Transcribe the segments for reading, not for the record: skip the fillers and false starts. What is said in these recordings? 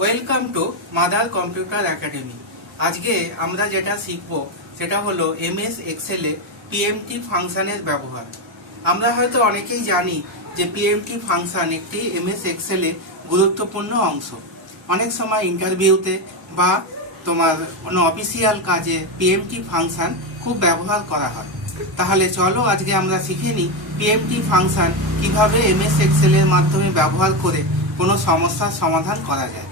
Welcome to mother computer academy. আজকে আমরা যেটা শিখব সেটা হলো এমএস এক্সেলে পিএমটি ফাংশনের ব্যবহার। আমরা হয়তো অনেকেই জানি যে পিএমটি ফাংশন একটি এমএস এক্সেলে গুরুত্বপূর্ণ অংশ। অনেক সময় ইন্টারভিউতে বা তোমার কোনো অফিসিয়াল কাজে পিএমটি ফাংশন খুব ব্যবহার করা হয়। তাহলে চলো আজকে আমরা শিখে নিই পিএমটি ফাংশন কিভাবে এমএস এক্সেলের মাধ্যমে ব্যবহার করে কোনো সমস্যার সমাধান করা যায়।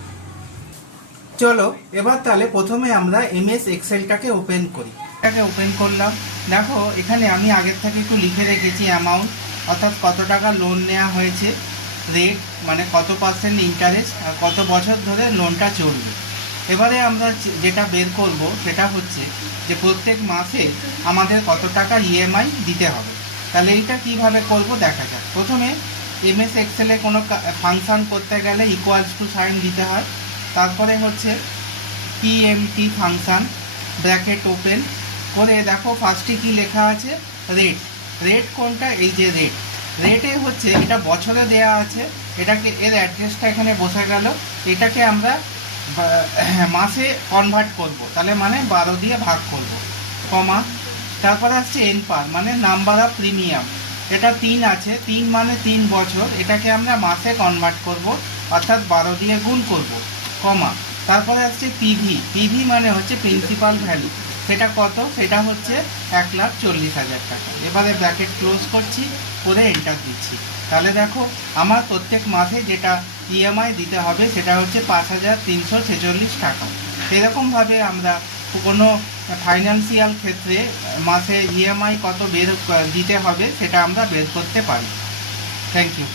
চলো এবার তাহলে প্রথমে আমরা এমএস এক্সেলটাকে ওপেন করি। এটাকে ওপেন করলাম। দেখো এখানে আমি আগের থেকে একটু লিখে রেখেছি অ্যামাউন্ট, অর্থাৎ কত টাকা লোন নেওয়া হয়েছে, রেট মানে কত পার্সেন্ট ইন্টারেস্ট আর কত বছর ধরে লোনটা চলবে। এবারে আমরা যেটা বের করব সেটা হচ্ছে যে প্রত্যেক মাসে আমাদের কত টাকা ইএমআই দিতে হবে। তাহলে এইটা কিভাবে করব দেখা যাক। প্রথমে এমএস এক্সেলে কোনো ফাংশন করতে গেলে ইকুয়ালস টু সাইন দিতে হয়। তারপরে হচ্ছে পিএমটি ফাংশন ব্র্যাকেট ওপেন করে দেখো ফার্স্টে কি লেখা আছে, রেট। রেট কোনটা? এই যে রেট। রেটে হচ্ছে এটা বছরে দেয়া আছে, এটাকে এর অ্যাড্রেসটা এখানে বসে গেল। এটাকে আমরা মাসে কনভার্ট করব, তাহলে মানে 12 দিয়ে ভাগ করব, কমা। তারপরে আসছে এনপার মানে নাম্বার অফ প্রিমিয়াম, এটা 3 আছে, 3 মানে 3 বছর, এটাকে আমরা মাসে কনভার্ট করব, অর্থাৎ 12 দিয়ে গুণ করব, কমা। তারপরে আসছে পিভি। পিভি মানে হচ্ছে প্রিন্সিপাল ভ্যালু, সেটা কত? সেটা হচ্ছে 1,40,000 টাকা। এবারে ব্র্যাকেট ক্লোজ করছি, করে এন্টার দিচ্ছি। তাহলে দেখো আমার প্রত্যেক মাসে যেটা ইএমআই দিতে হবে সেটা হচ্ছে 5,346 টাকা। এরকমভাবে আমরা কোনো ফাইন্যান্সিয়াল ক্ষেত্রে মাসে ইএমআই কত দিতে হবে সেটা আমরা বের করতে পারি। Thank you.